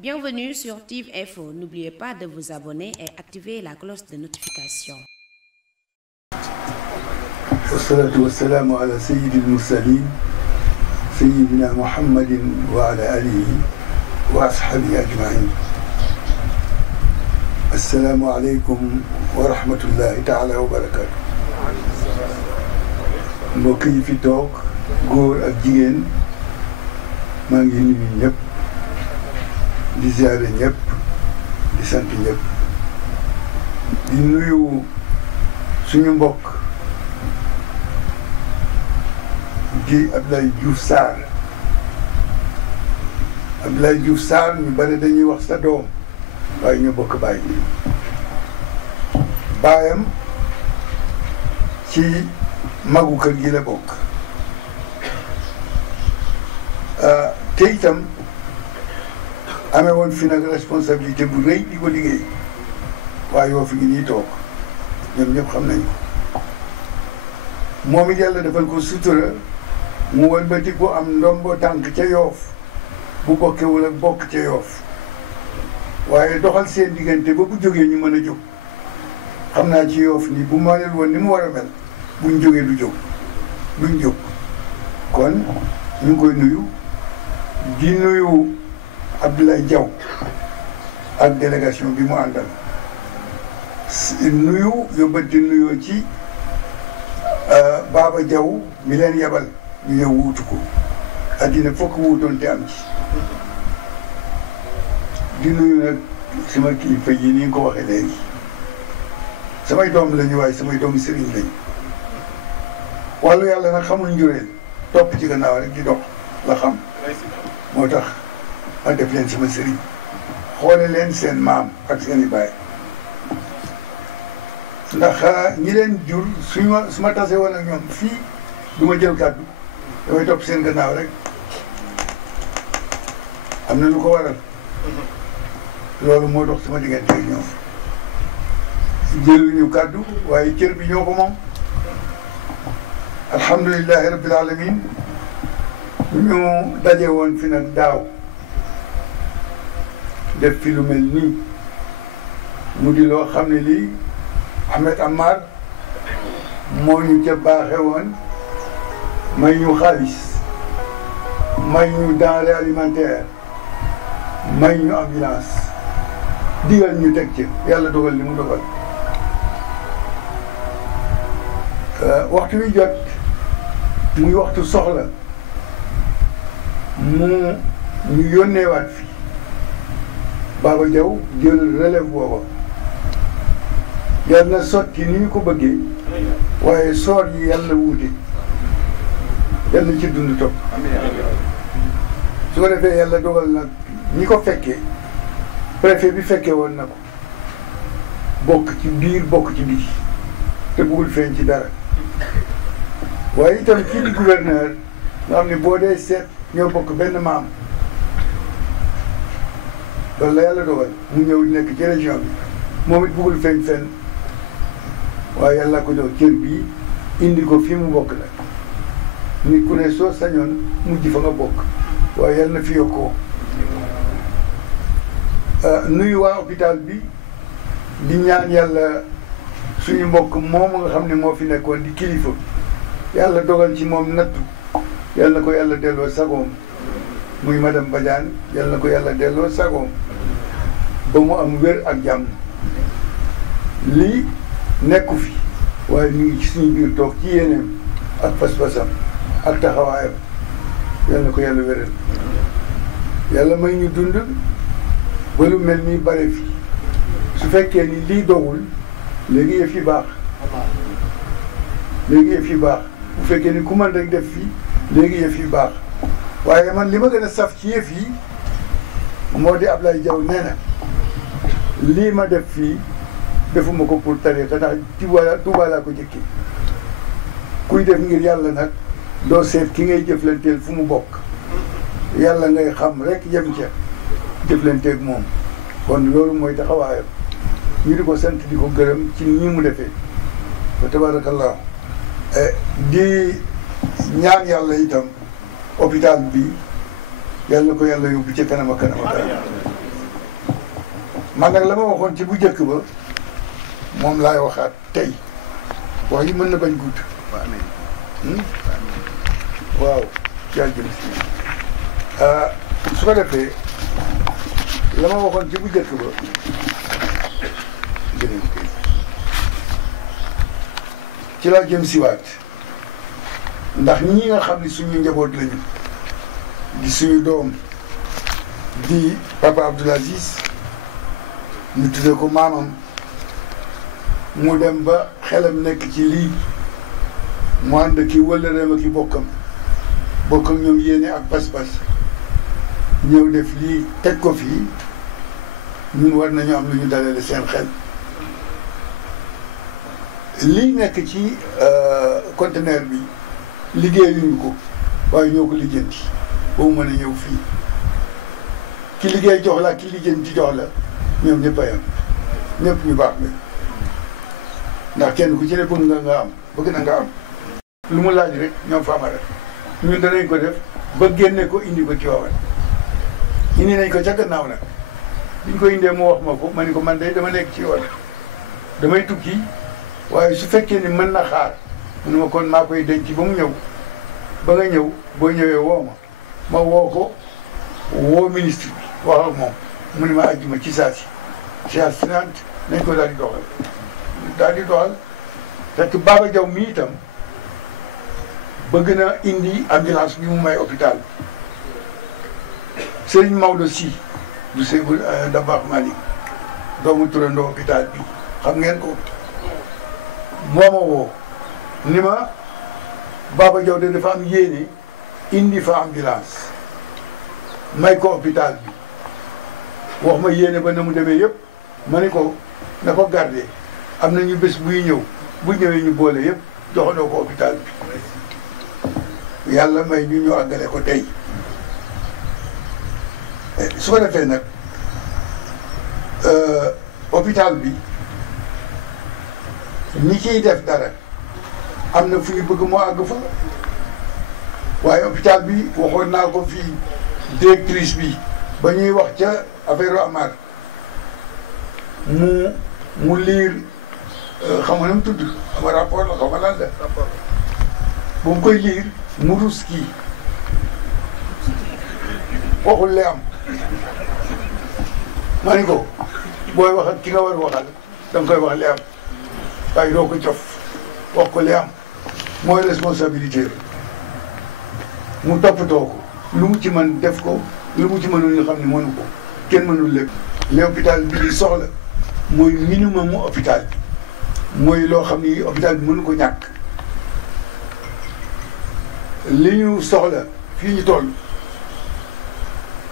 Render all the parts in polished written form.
Bienvenue sur TIV Info. N'oubliez pas de vous abonner et activer la cloche de notification. Wassalatu wassalamu ala sayyidil mursalin sayyidina Muhammadin wa ala alihi wa ashabihi ajmain. Assalamu alaikum wa rahmatullahi ta'ala wa barakatuh. Mbokk yi fi toog góor ak jigéen maa ngi nuyu ñëpp di ziare ñëpp di sant ñëpp di nuyu suñu mbokk di Abdoulaye Diouf Sarr Abdoulaye Diouf Sarr ñu bari dañuy wax sa doom waaye ñu bokk baay baayam ci magu kër gi la bokk te itam amee woon fi nag responsabilité bu rëy di ko liggéey waaye yoo fi ngi nii toog ñoom ñëpp xam nañ ko moom it yàlla defal ko sutura mu wëlbati ko am ndombo tànk ca yoof bu bokkewul ak bokk ca yoof waaye doxal seen diggante ba bu jógee ñu mën a jóg xam naa ci yoof ni bu mëneel woon ni mu war a mel buñ jógee duñ jóg kon ñu ngi koy nuyu di nuyu Abdoulaye Diaw ak délégation bi mu àndal nuyu yóbbante nuyoo ci Baba Diaw mi leen yebal ñu ñëw wuutu ko addina fokk wuutoon te am ci di nuyu nag sama kilifa yi ni nga ko waxee léegi samay doom lañu waaye samay doomi sëriñ lañu wàllu yàlla nag xamul njureel topp ci gannaaw rek di dox la xam moo tax ma def leen sama sëriñ xoole leen seen maam ak seen i baay ndax ñi leen jur su ma tase woon ak ñoom fii du ma jël kàddu damay topp seen gannaaw rek am na lu ko waral loolu moo dox sama diggante ak ñoom jëluñu kàddu waaye cër bi ñoo ko moom alhamdulilahi rabbil alamin ñu daje woon fi nag daaw def fi lu mel nii mu di loo xam ne lii Ahmed Amar moo ñu ca baaxe woon may ñu xaalis may ñu denrée alimentaire may ñu ambulance digal ñu teg ci yàlla dogal li mu dogal waxtu wi jot muy waxtu soxla mu ñu yónneewaat fi Baba Diaw jël relève booba yàlla na sotti ni ñu ko bëggee waaye soor yi yàlla wuute yàlla ci dund topp su ko defee yàlla dogal nag ñi ko fekkee préfet bi fekkee woon na ko bokk ci biir bokk ci biti te bëggul feeñ ci dara waaye itam kii di gouverneur nga xam ne boo dee seet ñoo bokk benn maam loolu la yàlla dogal mu ñëw nekk ci région bi moom it bëggul feeñ fenn waaye yàlla ko jox cër bii indi ko fi mu bokk nag nit ku ne soo sañoon mujj fa nga bokk waaye yàlla na fi yokkoo nuyu waa hôpital bi di ñaan yàlla suñu mbokk moomu nga xam ne moo fi nekkoon di kilifa yàlla dogal ci moom nattu yàlla na ko yàlla delloo sagoom muy madame Badiane yàlla na ko yàlla delloo sagoom ba mu am wér ak jàmm lii nekku fi waaye ñu ngi ci suñu biir toog ci yéeneem ak pas-pasam ak taxawaayam yàlla na ko yàlla wéral yàlla may ñu dund ba lu mel ni bare fi su fekkee ni lii dogul léegi yëf yi baax léegi yëf yi baax bu fekkee ni ku mën rek def fii léegi yëf yi baax waaye man li ma gën a saf ci yëf yi moo di Ablaye Diaw nee na lii ma def fii defuma ko pour tariqa ndax Tuuba laa ko jëkki kuy def ngir yàlla nag doo seet ki ngay jëflanteel fu mu bokk yàlla ngay xam rek yem ca jëflanteeg moom kon loolu mooy taxawaayam ñu di ko sant di ko gërëm ci nii mu defee wa tabarakallah di ñaan yàlla itam hôpital bi yàlla na ko yàlla yóbbu ci kanam a kanam a kanam man nag la ma waxoon ci bu njëkk ba moom laay waxaat tey wax yi mën na bañ gudd. waaw jaajëf su ko defee la ma waxoon ci bu njëkk ba ci laa jëm siwaat ndax ñi nga xam ne suñu njaboot lañu di suñu doom di papa Abdoul Aziz ñu tudde ko maamam mu dem ba xelam nekk ci lii mu ànd ki wëllëreem ak ki bokkam bokk ak ñoom yéene ak pas-pas ñëw def lii teg ko fii ñun war nañu am lu ñu dalale seen xel lii nekk ci conteneur bi liggéeyuñu ko waaye ñoo ko lijjanti ba mu mën a ñëw fii ki liggéey jox la ki lijjanti jox la ñoom ñëpp a yem ñëpp ñu baax la ndax kenn ku ci ne bëgg nga am bëgg na nga am lu mu laaj rek ñoom fa ama rek ñun danañ ko def ba génne ko indi ko ci waawal indi nañ ko ca gannaaw nag biñ ko indee mu wax ma ko ma ni ko man de dama nekk ci yoon damay tukki waaye su fekkee ni mën na xaar mu ne ma kon maa koy denc ba mu ñëw ba nga ñëw boo ñëwee woo ma woo ko woo ministre bi wax ak moom mu ne ma àjjuma ci saa si séance nañ ko daal di doxal fekk Baba Diaw mi itam bëgg na indi ambulance bi mu may hôpital Serigne Maodo Sy du Seydou Dabakh Malick doomu turandoo hôpital bi xam ngeen ko moo ma woo ni ma Baba Diaw de dafa am yéene indi fa ambulance may ko hôpital bi wax ma yéene ba na mu demee yëpp ma ni ko na ko garder am na ñu bés buy ñëw bu ñëwee ñu boole yëpp joxandoo ko hôpital bi yàlla may ñu àggale ko tey su ko defee nag hôpital bi ñi ciy def dara am na fu ñu bëgg moo àgg fa waaye hôpital bi waxoon naa ko fii directrice bi ba ñuy wax ca affaire Amar mu liir xam nga nu mu tudd ama rapport la xam nga lan la bu mu koy liir mu rus kii waxul li am ma ni ko booy wax ak ki nga war waxal da nga koy wax li am waaye doo ko cof wax ko li am mooy responsabilité mu toppatoo ko lu mu ci mën def ko lu mu ci mënul ñu xam ne mënu ko kenn mënul lépp li hôpital bi di soxla mooy minimum mu hôpital bi mooy loo xam ni hôpital bi mënu ko ñàkk li ñu soxla fii ñu toll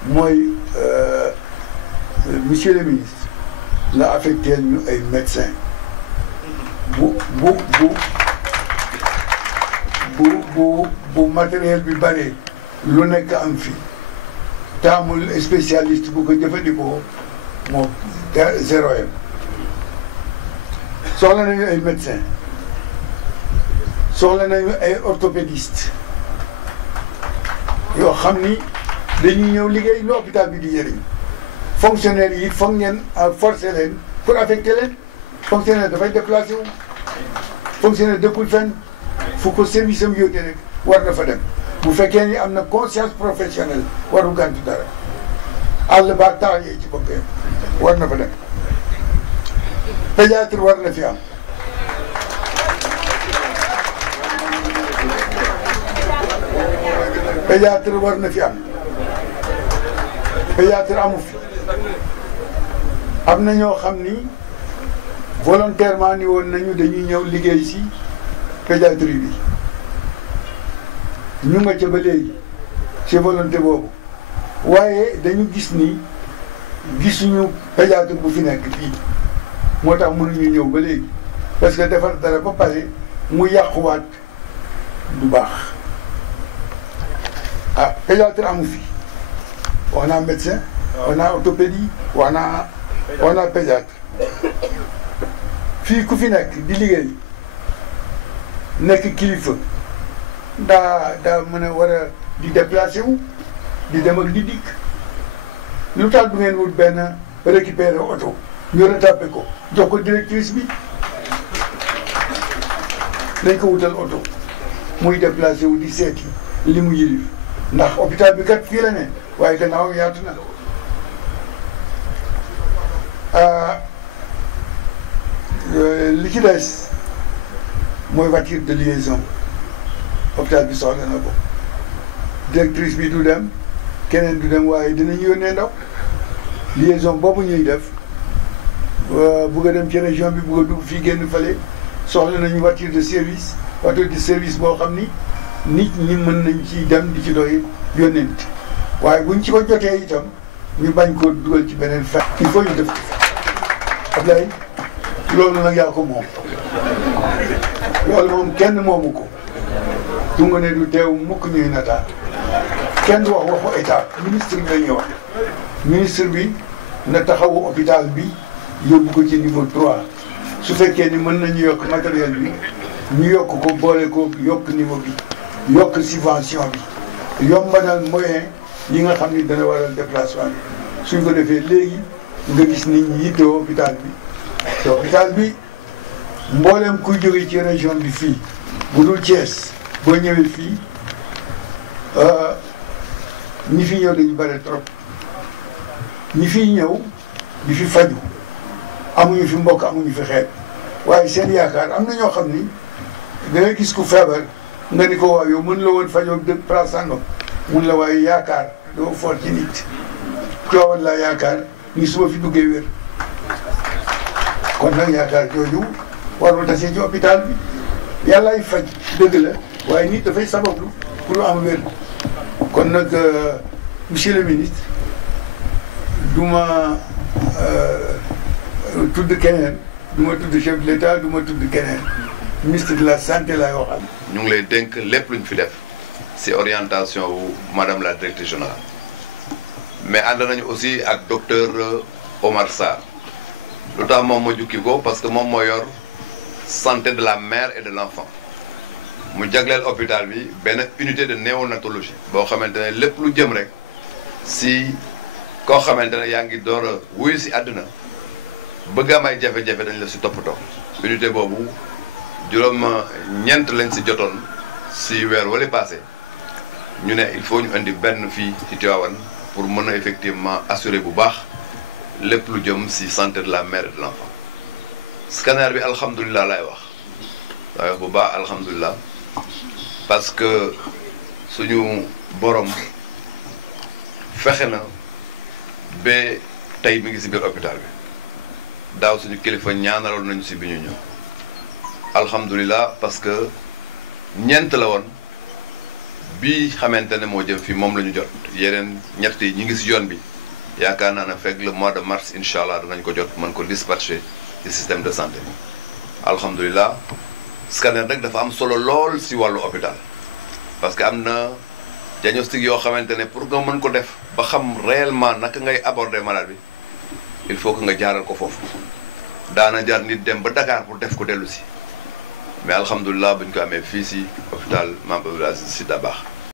mooy monsieur le ministre nga affecté ñu ay médecins bu matériel bi bare lu nekk am fi taamul spécialiste bu ko jëfandikoo moo zéro yam soxla nañu ay médecins soxla nañu ay orthopédistes yoo xam ni dañuy ñëw liggéey lu hôpital bi di jëriñ fonctionnaires yi foog ngeen forcer leen pour affecter leen fonctionnaire dafay déplacé wu fonctionnaire dëkkul fenn fu ko service am yóotee rek war na fa dem bu fekkee ni am na conscience professionnelle waru gàntu dara àll ba temps yee ci boppam war na fa dem pédiatre war na fi am pédiatre war na fi am pédiatre amu fi am na ñoo xam ni volontairement ni woon nañu dañuy ñëw liggéey si pédiatrie bi ñu nga ca ba léegi ci volonté boobu waaye dañu gis ni gisuñu pédiatre bu fi nekk fii moo tax mënuñu ñëw ba léegi parce que defar dara ba pare mu yàquwaat du baax ah pédiatre amu fi wax naa médecin wax naa orthopédie wax naa pédiatre fii ku fi nekk di liggéey nekk kilifa daa mën a war a di déplacé wu di dem ak di dikk lu tax du ngeen wut benn récupérer oto ñu retapé ko jox ko directrice bi nañ ko wutal oto muy déplacé wu di seeti li mu yilif ndax hôpital bi kat fii la ne waaye gannaaw yaatu na li ci des mooy voiture de liaison hôpital bi soxla na ko directrice bi du dem keneen du dem waaye dinañ yónnee ndaw liaison boobu ñuy def bugg a dem ci région bi bugg a dugg fii génn fale soxla nañu voiture de service boo xam ni nit ñi mën nañ ci dem di ci doy yónneent waaye buñ ci ko jotee itam ñu bañ ko dugal ci beneen fa il faut ñu def ko Ablaye loolu nag yaa ko moom loolu moom kenn moomu ko du nga ne du teew mukk ñuy nataal kenn du wax waxu état ministre bi la ñuy wax ministre bi na taxawu hôpital bi yóbbu ko ci niveau 3 su fekkee ni mën nañu yokk matériel bi ñu yokk ko boole ko yokk niveau bi yokk subvention bi yombanal moyen yi nga xam ni dana waral déplacement bi suñ ko defee léegi nga gis nit ñi yittoo hôpital bi te hôpital bi mboolem kuy jóge ci région bi fii bu dul Thiès boo ñëwee fii ñi fi ñëw dañu bare trop ñi fiy ñëw di fi faju amuñu fi mbokk amuñu fi xeet waaye seen yaakaar am na ñoo xam ni da ngay gis ku feebar nga ni ko waaw yow mën la woon fajoo de place sangam mun la waaye yaakaar doo foot ci nit coowal laa yaakaar ni su ma fi duggee wér kon nag yaakaar jooju warul tase ci hôpital bi yàllaay faj dëgg la waaye nit dafay sabablu pour am wér kon nag monsieur le ministre duma tudd keneen duma tudd chef de l'État duma tudd keneen ministre de la santé laay waxal. ñu ngi lay dénk lépp lu ñu fi def ci orientation wu madame la directrice générale mais ànd nañu aussi ak docteur Omar Sarr lu tax moom ma jukki ko parce que moom moo yor santé de la mère et de l'enfant mu jagleel hôpital bi benn unité de néonatologie boo xamante ne lépp lu jëm rek ci koo xamante ne yaa ngi door a wuyu ci àdduna bëgg am ay jafe-jafe dañ la ci toppatoo unité boobu ñeent lañ ci jotoon ci weer wala passé ñu ne il faut ñu indi benn fii ci Tivaouane pour mën a effectivement assurer bu baax lépp lu jëm ci santé de la mère et de l'enfant scanner bi alhamdulilah laay wax bu baax alhamdulilah parce que suñu borom fexe na ba tey mi ngi ci biir hôpital bi daaw suñu kilifa ñaanaloon nañu ci bi ñu ñëw alhamdulilah parce que ñeent la woon bi xamante ne moo jëm fii moom la ñu jot yeneen ñett yi ñi ngi ci yoon bi yaakaar naa ne fekk le mois de mars incha allah danañ ko jot mën ko dispatcher ci système de santé alhamdulilah scanner rek dafa am solo lool ci wàllu hôpital parce que am na diagnostic yoo xamante ne pour nga mën ko def ba xam réellement naka ngay aborder malade bi il faut que nga jaaral ko foofu daana jaar nit dem ba Dakar pour def ko dellu si mais alhamdulilah bu ñu ko amee fii ci hôpital Mame Abdoul Aziz Sy Dabakh